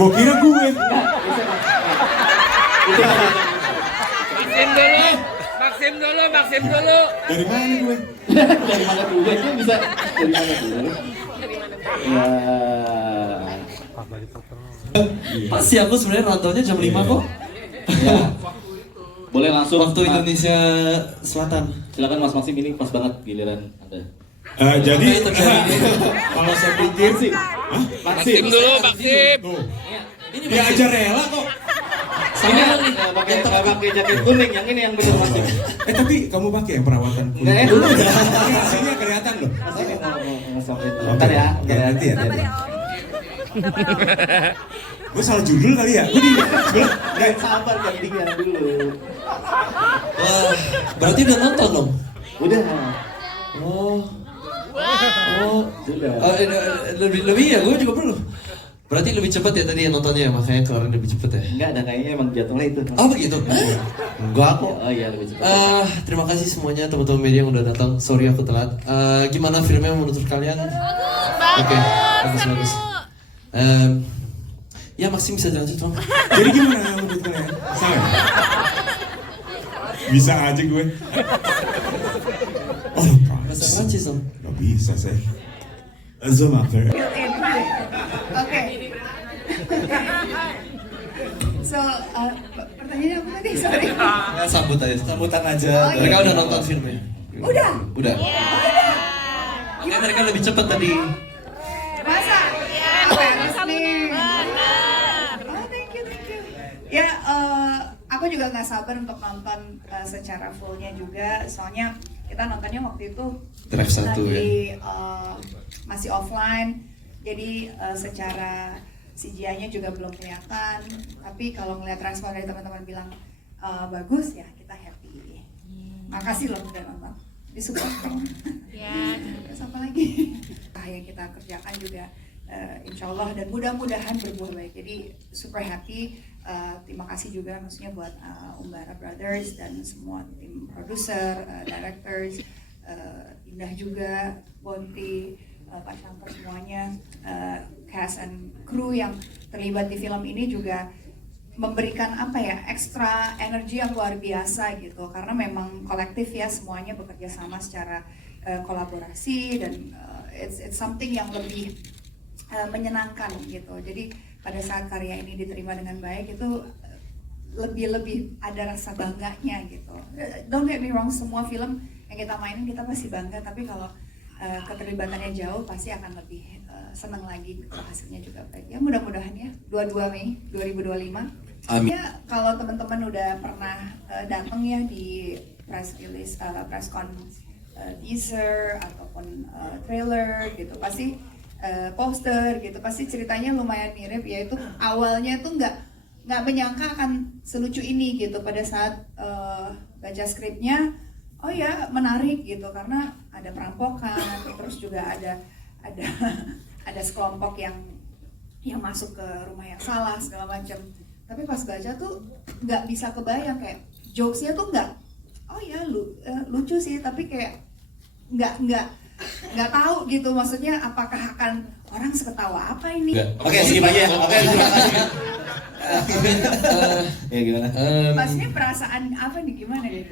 Gue kira gue. Maksim dulu. Dari mana gue? Dari mana dulu? Itu bisa dari mana dulu? Ya. Pas sih aku sebenarnya nontonnya jam 5 kok. Ya. Boleh langsung Waktu Indonesia Selatan. Silakan Mas Maksim, ini pas banget giliran Anda. Jadi Apa itu terjadi? kalau saya pikir sih, Maksim dulu, Maksim. tuh, Ini dia aja rela kok. Ini pakai jaket kuning, yang ini yang benar Maksim. Tapi kamu pakai yang perawatan kulit. Nggak, Dulu hasilnya kelihatan loh. Maksim mau sampai Oke. bentar ya. Oke, nanti ya. Gue salah judul kali ya. Gue di sebelah. Sabar gantinya dulu. Wah, berarti udah nonton dong? Udah. Oh, Sudah. lebih ya, gue juga belum. Berarti lebih cepat ya tadi yang nontonnya, makanya keluarin lebih cepat ya? Enggak ada, kayaknya emang jadwalnya itu. Oh begitu? Enggak kok. Oh iya, lebih cepat. Terima kasih semuanya teman-teman media yang udah datang. Sorry aku telat. Gimana filmnya menurut kalian? Oke, bagus. Ya Maksim bisa lanjut dong. Jadi gimana menurut kalian? Salah? Bisa aja gue. Oh, Bahasa Prancis dong. gak bisa saya. Zoom after. Oke. So, pertanyaannya apa tadi? Sorry. Ya, sambut aja. Sambutan aja. Oh, iya. Mereka udah nonton filmnya. Udah. Udah. Makanya mereka lebih cepat tadi. Masa? Apa ya? Resmi. Oh, thank you. Ya, aku juga nggak sabar untuk nonton secara fullnya juga. Soalnya kita nontonnya waktu itu Drive 1 lagi ya. masih offline. Jadi secara CGI-nya juga belum kelihatan. Tapi kalau ngeliat respon dari teman-teman bilang bagus, ya kita happy. Makasih loh udah nonton. Disupport dong. Terus apa lagi? Yang kita kerjakan juga insya Allah dan mudah-mudahan berbuah baik. Jadi super happy. Terima kasih juga maksudnya buat Umbara Brothers dan semua tim produser, directors, Indah juga, Bonti, Pak Shanto semuanya, cast and crew yang terlibat di film ini juga memberikan apa ya, ekstra energi yang luar biasa gitu, karena memang kolektif ya, semuanya bekerja sama secara kolaborasi dan it's something yang lebih menyenangkan gitu. Jadi pada saat karya ini diterima dengan baik itu lebih ada rasa bangganya gitu. Don't get me wrong, semua film yang kita mainin kita pasti bangga, tapi kalau keterlibatannya jauh pasti akan lebih senang lagi, hasilnya juga baik. Ya mudah-mudahan ya 22 Mei 2025. Amin. Ya kalau teman-teman udah pernah datang ya di press release, press con teaser ataupun trailer gitu, pasti poster gitu, pasti ceritanya lumayan mirip, yaitu awalnya tuh nggak menyangka akan selucu ini gitu. Pada saat baca skripnya, oh ya menarik gitu, karena ada perampokan, terus juga ada sekelompok yang masuk ke rumah yang salah segala macam. Tapi pas baca tuh nggak bisa kebayang, kayak jokesnya tuh nggak, oh ya lucu sih, tapi kayak nggak tahu gitu, maksudnya apakah akan orang seketawa apa ini. Oke, skip aja. Oke, terima kasih. Ya gimana? Maksudnya perasaan apa nih, gimana nih?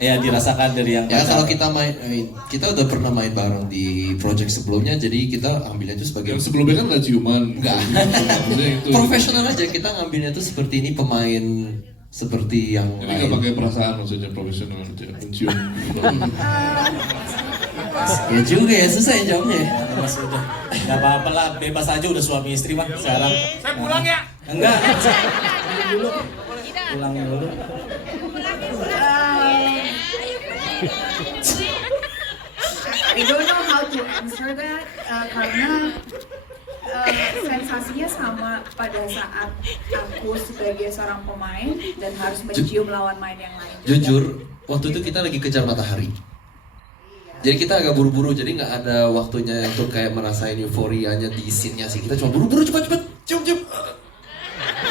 Ya dirasakan dari yang Ya kalau kita kita udah pernah main bareng di project sebelumnya, jadi kita ambilnya itu sebagai Yang sebelumnya kan nggak ciuman. Nggak. Maksudnya itu. profesional aja, kita ngambilnya tuh seperti ini, pemain seperti yang Jadi nggak pakai perasaan, maksudnya profesional aja, mencium. Ya juga ya, susah ya jawabnya. sudah. Gak apa-apa lah, bebas aja, udah suami istri mah sekarang. Saya pulang ya. Enggak. Pulang dulu. I don't know how to answer that karena sensasinya sama pada saat aku sebagai seorang pemain dan harus mencium lawan main yang lain. Jujur, waktu itu kita lagi kejar matahari. Jadi kita agak buru-buru, jadi nggak ada waktunya untuk kayak merasain euforianya di scene-nya sih. Kita cuma buru-buru, cepet-cepet, cium-cium.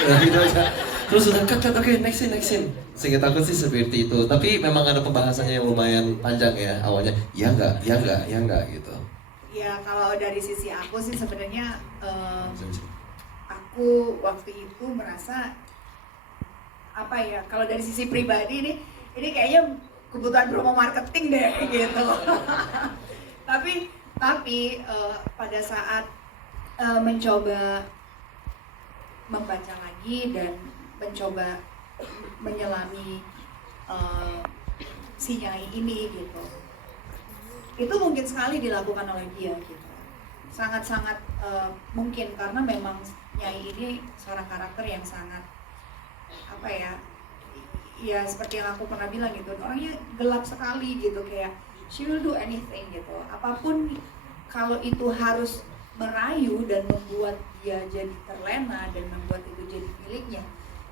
Nah, gitu aja. Terus udah cut, oke, next scene. Seingat aku sih seperti itu. Tapi memang ada pembahasannya yang lumayan panjang ya awalnya. Ya enggak gitu. Ya kalau dari sisi aku sih sebenarnya aku waktu itu merasa apa ya, kalau dari sisi pribadi ini kayaknya kebutuhan promo marketing deh gitu. tapi pada saat mencoba membaca lagi dan mencoba menyelami si Nyai ini gitu, itu mungkin sekali dilakukan oleh dia gitu, sangat-sangat mungkin, karena memang Nyai ini seorang karakter yang sangat apa ya, ya seperti yang aku pernah bilang gitu, orangnya gelap sekali gitu, kayak she will do anything gitu, apapun kalau itu harus merayu dan membuat dia jadi terlena dan membuat itu jadi miliknya,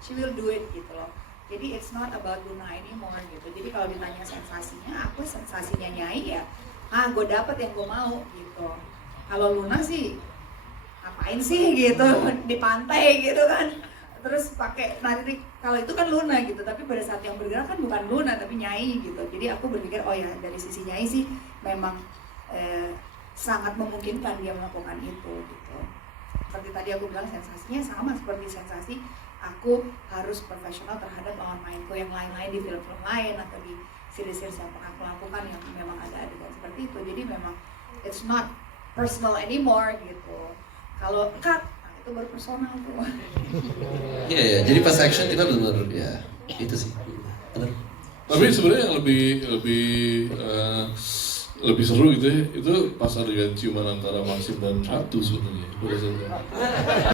she will do it gitu loh. Jadi it's not about Luna anymore gitu. Jadi kalau ditanya sensasinya, aku sensasinya Nyai ya, gue dapet yang gue mau gitu. Kalau Luna sih ngapain sih gitu di pantai gitu kan, terus pakai narik, kalau itu kan Luna gitu, tapi pada saat yang bergerak kan bukan Luna tapi Nyai gitu. Jadi aku berpikir oh ya, dari sisi Nyai sih memang sangat memungkinkan dia melakukan itu gitu. Seperti tadi aku bilang, sensasinya sama seperti sensasi aku harus profesional terhadap lawan mainku yang lain-lain di film-film lain atau di series-series yang pernah aku lakukan yang memang ada adegan seperti itu. Jadi memang it's not personal anymore gitu. Kalau cut, nah itu baru personal tuh. Iya, jadi pas action kita benar-benar ya itu sih. Benar. Tapi sebenarnya yang lebih seru gitu ya, itu pas adegan ciuman antara Maxim dan Ratu sebenarnya.